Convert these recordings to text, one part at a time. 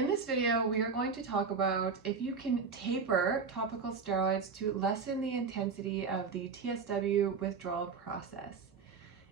In this video, we are going to talk about if you can taper topical steroids to lessen the intensity of the TSW withdrawal process.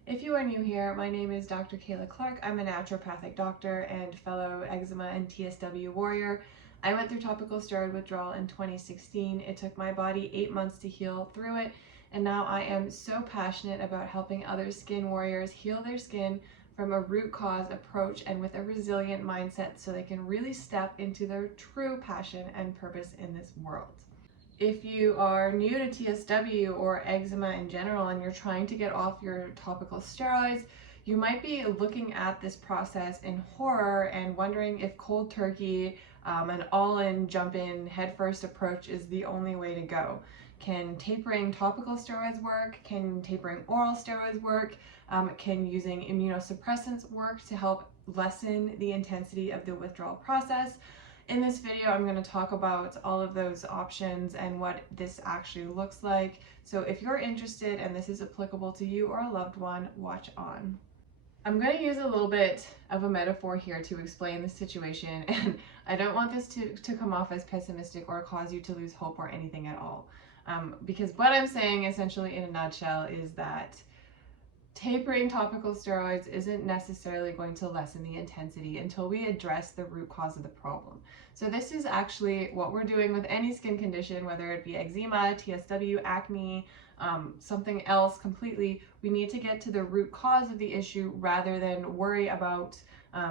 If you are new here, my name is Dr. Kayla Clark. I'm a naturopathic doctor and fellow eczema and TSW warrior. I went through topical steroid withdrawal in 2016. It took my body 8 months to heal through it, and now I am so passionate about helping other skin warriors heal their skin from a root cause approach and with a resilient mindset so they can really step into their true passion and purpose in this world. If you are new to TSW or eczema in general and you're trying to get off your topical steroids, you might be looking at this process in horror and wondering if cold turkey, an all-in, jump-in, head-first approach is the only way to go. Can tapering topical steroids work? Can tapering oral steroids work? Can using immunosuppressants work to help lessen the intensity of the withdrawal process? In this video, I'm going to talk about all of those options and what this actually looks like. So if you're interested and this is applicable to you or a loved one, watch on. I'm going to use a little bit of a metaphor here to explain the situation, and I don't want this to come off as pessimistic or cause you to lose hope or anything at all. Because what I'm saying essentially in a nutshell is that tapering topical steroids isn't necessarily going to lessen the intensity until we address the root cause of the problem. So this is actually what we're doing with any skin condition, whether it be eczema, TSW, acne, something else completely. We need to get to the root cause of the issue rather than worry about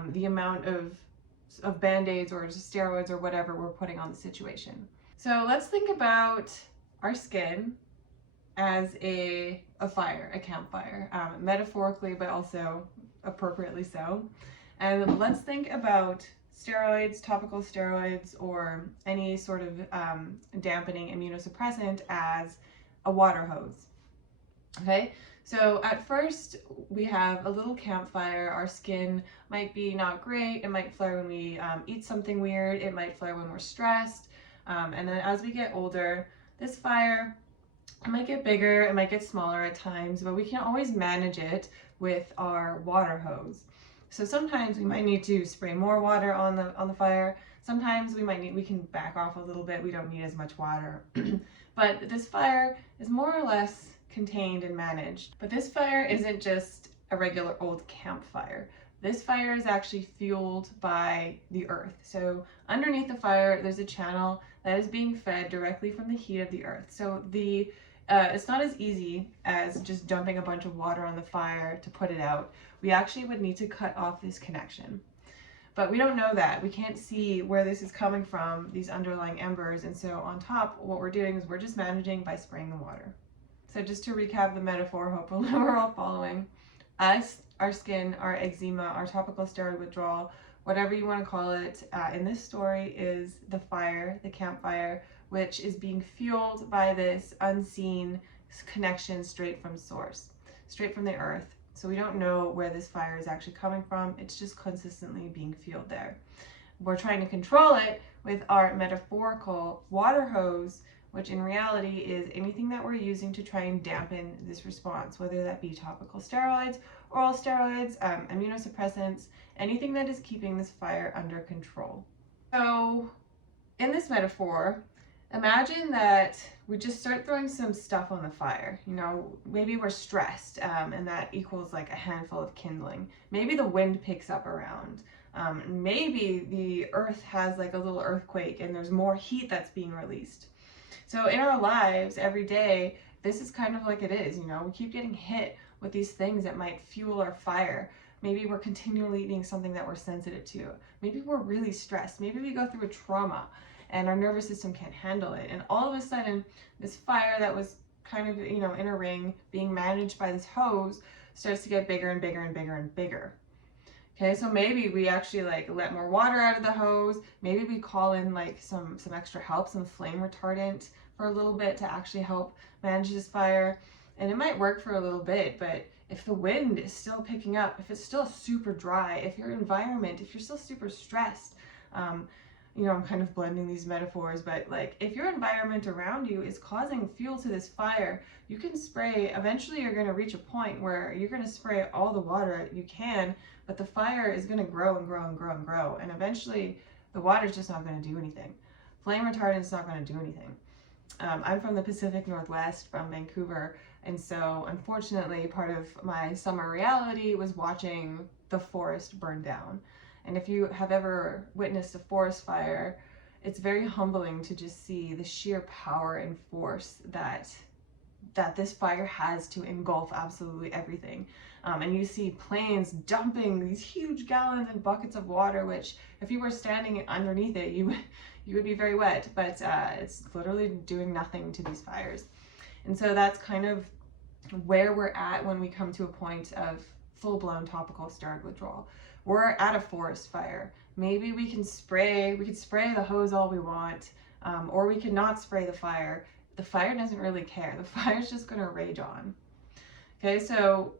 the amount of band-aids or steroids or whatever we're putting on the situation. So let's think about our skin as a fire, a campfire, metaphorically, but also appropriately so. And let's think about steroids, topical steroids, or any sort of dampening immunosuppressant as a water hose. Okay, so at first we have a little campfire. Our skin might be not great. It might flare when we eat something weird. It might flare when we're stressed. And then as we get older, this fire, it might get bigger, it might get smaller at times, but we can always manage it with our water hose. So sometimes we might need to spray more water on the fire. Sometimes we can back off a little bit. We don't need as much water. But this fire is more or less contained and managed. But this fire isn't just a regular old campfire. This fire is actually fueled by the earth. So underneath the fire, there's a channel that is being fed directly from the heat of the earth. So it's not as easy as just dumping a bunch of water on the fire to put it out. We actually would need to cut off this connection. But we don't know that. We can't see where this is coming from, these underlying embers. And so on top, what we're doing is we're just managing by spraying the water. So just to recap the metaphor, hopefully we're all following. Us, our skin, our eczema, our topical steroid withdrawal, whatever you want to call it, in this story is the fire, the campfire, which is being fueled by this unseen connection straight from source, straight from the earth. So we don't know where this fire is actually coming from. It's just consistently being fueled there. We're trying to control it with our metaphorical water hose, which in reality is anything that we're using to try and dampen this response, whether that be topical steroids, oral steroids, immunosuppressants, anything that is keeping this fire under control. So in this metaphor, imagine that we just start throwing some stuff on the fire. You know, maybe we're stressed and that equals like a handful of kindling. Maybe the wind picks up around. Maybe the earth has like a little earthquake and there's more heat that's being released. So in our lives every day, this is kind of like it is, you know, we keep getting hit with these things that might fuel our fire. Maybe we're continually eating something that we're sensitive to. Maybe we're really stressed. Maybe we go through a trauma and our nervous system can't handle it. And all of a sudden, this fire that was kind of, you know, in a ring being managed by this hose starts to get bigger and bigger and bigger and bigger. Okay, so maybe we actually like let more water out of the hose. Maybe we call in like some extra help, some flame retardant for a little bit to actually help manage this fire. And it might work for a little bit, but if the wind is still picking up, if it's still super dry, if your environment, if you're still super stressed, you know, I'm kind of blending these metaphors, but like if your environment around you is causing fuel to this fire, you can spray, eventually you're going to reach a point where you're going to spray all the water you can, but the fire is going to grow and grow and grow and grow. And eventually the water's just not going to do anything. Flame retardant is not going to do anything. I'm from the Pacific Northwest, from Vancouver, and so unfortunately part of my summer reality was watching the forest burn down. And if you have ever witnessed a forest fire, it's very humbling to just see the sheer power and force that this fire has to engulf absolutely everything. And you see planes dumping these huge gallons and buckets of water, which if you were standing underneath it, you would be very wet, but it's literally doing nothing to these fires. And so that's kind of where we're at when we come to a point of full-blown topical steroid withdrawal. We're at a forest fire. Maybe we could spray the hose all we want, or we could not spray the fire. The fire doesn't really care. The fire's just going to rage on. Okay, so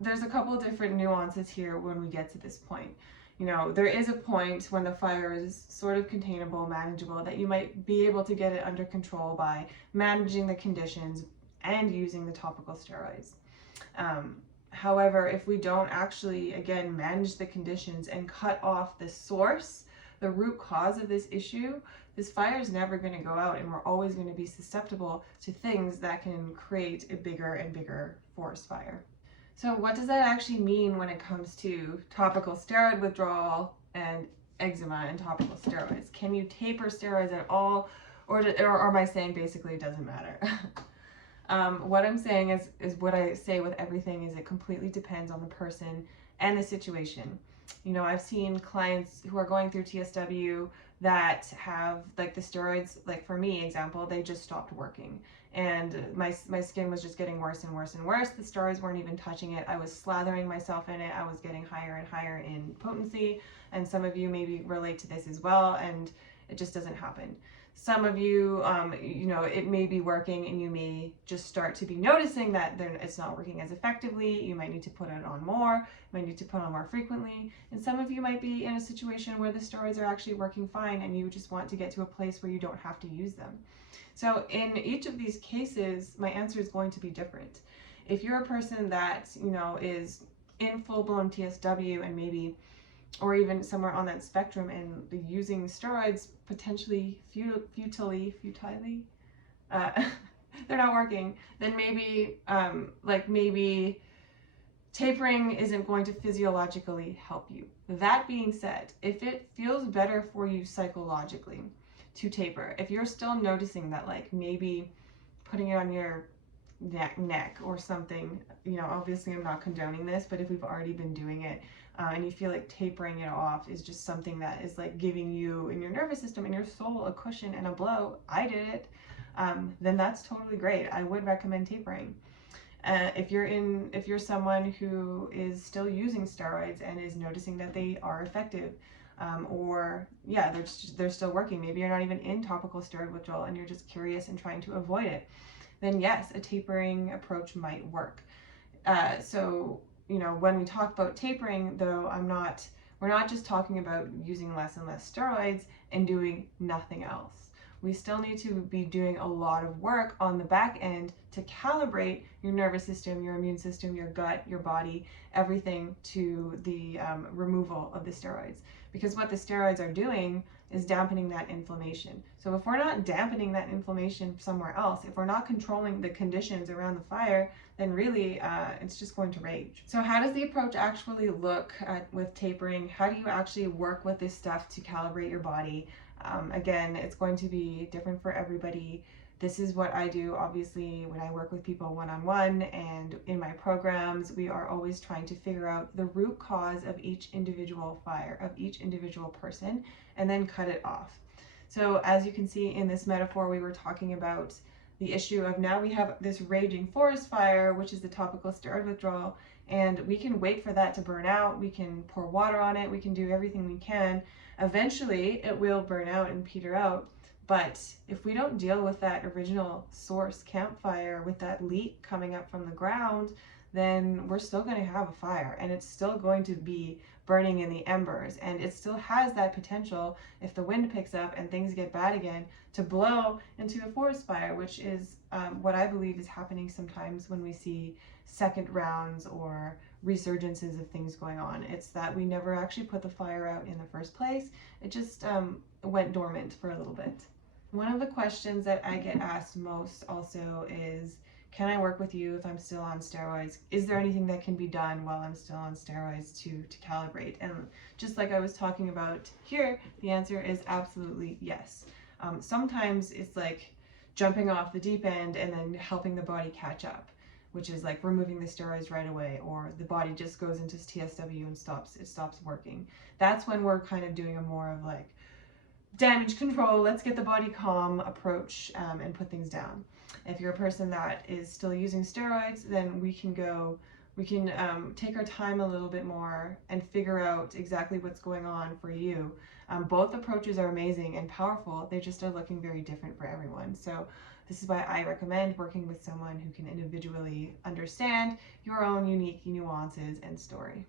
there's a couple different nuances here when we get to this point. You know, there is a point when the fire is sort of containable, manageable, that you might be able to get it under control by managing the conditions and using the topical steroids. However, if we don't actually, again, manage the conditions and cut off the source, the root cause of this issue, this fire is never going to go out, and we're always going to be susceptible to things that can create a bigger and bigger forest fire. So what does that actually mean when it comes to topical steroid withdrawal and eczema and topical steroids? Can you taper steroids at all, or am I saying basically it doesn't matter? What I'm saying is what I say with everything is it completely depends on the person and the situation. You know, I've seen clients who are going through TSW that have, like, the steroids, like for me, example, they just stopped working. And my skin was just getting worse and worse and worse. The steroids weren't even touching it. I was slathering myself in it. I was getting higher and higher in potency. And some of you maybe relate to this as well, and it just doesn't happen. Some of you, you know, it may be working and you may just start to be noticing that it's not working as effectively. You might need to put it on more, you might need to put on more frequently. And some of you might be in a situation where the steroids are actually working fine and you just want to get to a place where you don't have to use them. So in each of these cases, my answer is going to be different. If you're a person that, you know, is in full-blown TSW and maybe, or even somewhere on that spectrum, and using steroids potentially futilely, they're not working, then maybe, maybe tapering isn't going to physiologically help you. That being said, if it feels better for you psychologically to taper, if you're still noticing that, like, maybe putting it on your neck or something, you know, obviously I'm not condoning this, but if we've already been doing it, and you feel like tapering it off is just something that is like giving you and your nervous system and your soul a cushion and a blow, I did it, then that's totally great. I would recommend tapering. If you're someone who is still using steroids and is noticing that they are effective, or yeah, they're still working, maybe you're not even in topical steroid withdrawal and you're just curious and trying to avoid it, then yes, a tapering approach might work. So, you know, when we talk about tapering, though, we're not just talking about using less and less steroids and doing nothing else. We still need to be doing a lot of work on the back end to calibrate your nervous system, your immune system, your gut, your body, everything to the removal of the steroids. Because what the steroids are doing is dampening that inflammation. So if we're not dampening that inflammation somewhere else, if we're not controlling the conditions around the fire, then really it's just going to rage. So how does the approach actually look with tapering? How do you actually work with this stuff to calibrate your body? Again, it's going to be different for everybody. This is what I do, obviously, when I work with people one-on-one, and in my programs, we are always trying to figure out the root cause of each individual fire, of each individual person, and then cut it off. So as you can see in this metaphor, we were talking about the issue of now we have this raging forest fire, which is the topical steroid withdrawal, and we can wait for that to burn out. We can pour water on it. We can do everything we can. Eventually, it will burn out and peter out. But if we don't deal with that original source campfire, with that leak coming up from the ground, then we're still going to have a fire, and it's still going to be burning in the embers, and it still has that potential, if the wind picks up and things get bad again, to blow into a forest fire, which is what I believe is happening sometimes when we see second rounds or resurgences of things going on. It's that we never actually put the fire out in the first place. It just went dormant for a little bit. One of the questions that I get asked most also is, can I work with you if I'm still on steroids? Is there anything that can be done while I'm still on steroids to calibrate? And just like I was talking about here, the answer is absolutely yes. Sometimes it's like jumping off the deep end and then helping the body catch up, which is like removing the steroids right away, or the body just goes into TSW and stops working. That's when we're kind of doing a more of like damage control, let's get the body calm approach and put things down. If you're a person that is still using steroids, then we can take our time a little bit more and figure out exactly what's going on for you. Both approaches are amazing and powerful. They just are looking very different for everyone. So this is why I recommend working with someone who can individually understand your own unique nuances and story.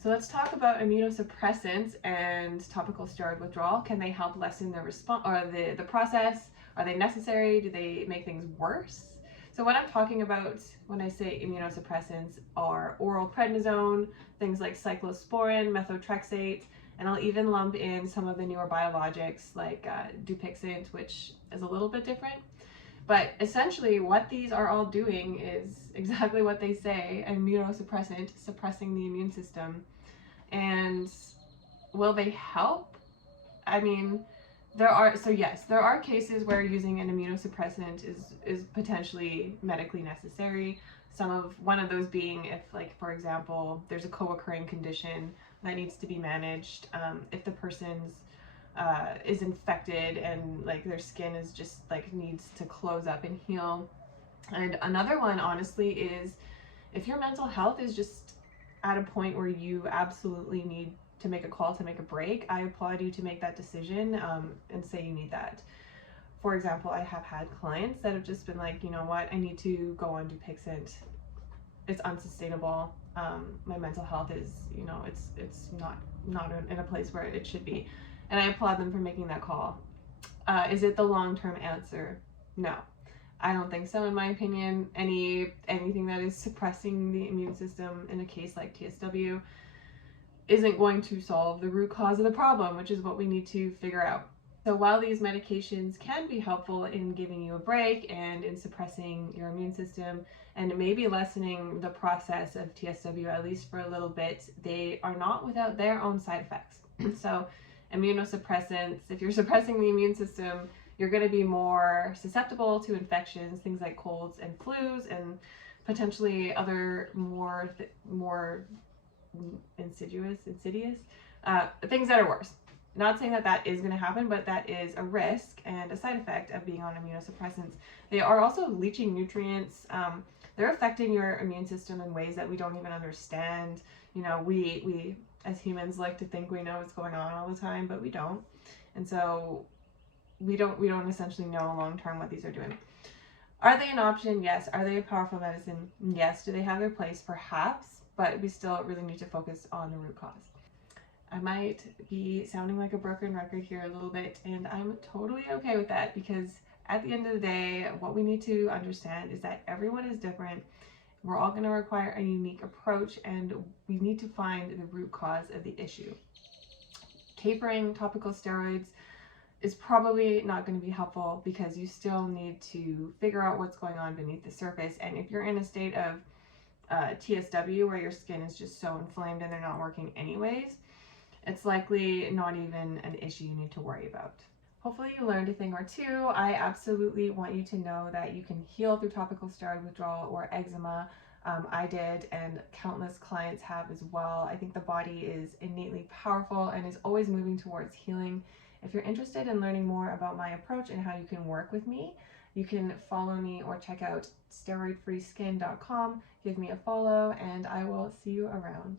So let's talk about immunosuppressants and topical steroid withdrawal. Can they help lessen the response or the process? Are they necessary? Do they make things worse? So what I'm talking about when I say immunosuppressants are oral prednisone, things like cyclosporin, methotrexate, and I'll even lump in some of the newer biologics like Dupixent, which is a little bit different. But essentially what these are all doing is exactly what they say, immunosuppressant, suppressing the immune system. And will they help? I mean, there are cases where using an immunosuppressant is potentially medically necessary. One of those being if, like, for example, there's a co-occurring condition that needs to be managed. If the person's is infected and like their skin is just like needs to close up and heal. And another one, honestly, is if your mental health is just at a point where you absolutely need to make a call to make a break, I applaud you to make that decision and say you need that. For example, I have had clients that have just been like, you know what, I need to go on Dupixent. It's unsustainable. My mental health is, you know, it's not in a place where it should be. And I applaud them for making that call. Is it the long-term answer? No, I don't think so. In my opinion, anything that is suppressing the immune system in a case like TSW isn't going to solve the root cause of the problem, which is what we need to figure out. So while these medications can be helpful in giving you a break and in suppressing your immune system and maybe lessening the process of TSW, at least for a little bit, they are not without their own side effects. So immunosuppressants, if you're suppressing the immune system, you're going to be more susceptible to infections, things like colds and flus, and potentially other more insidious things that are worse. Not saying that that is going to happen, but that is a risk and a side effect of being on immunosuppressants. They are also leaching nutrients. They're affecting your immune system in ways that we don't even understand. You know, we as humans like to think we know what's going on all the time, but we don't. And so we don't essentially know long term what these are doing. Are they an option? Yes. Are they a powerful medicine? Yes. Do they have their place? Perhaps, but we still really need to focus on the root cause. I might be sounding like a broken record here a little bit, and I'm totally okay with that, because at the end of the day, what we need to understand is that everyone is different. We're all going to require a unique approach, and we need to find the root cause of the issue. Tapering topical steroids is probably not going to be helpful because you still need to figure out what's going on beneath the surface. And if you're in a state of TSW where your skin is just so inflamed and they're not working anyways, it's likely not even an issue you need to worry about. Hopefully you learned a thing or two. I absolutely want you to know that you can heal through topical steroid withdrawal or eczema. I did, and countless clients have as well. I think the body is innately powerful and is always moving towards healing. If you're interested in learning more about my approach and how you can work with me, you can follow me or check out steroidfreeskin.com. Give me a follow, and I will see you around.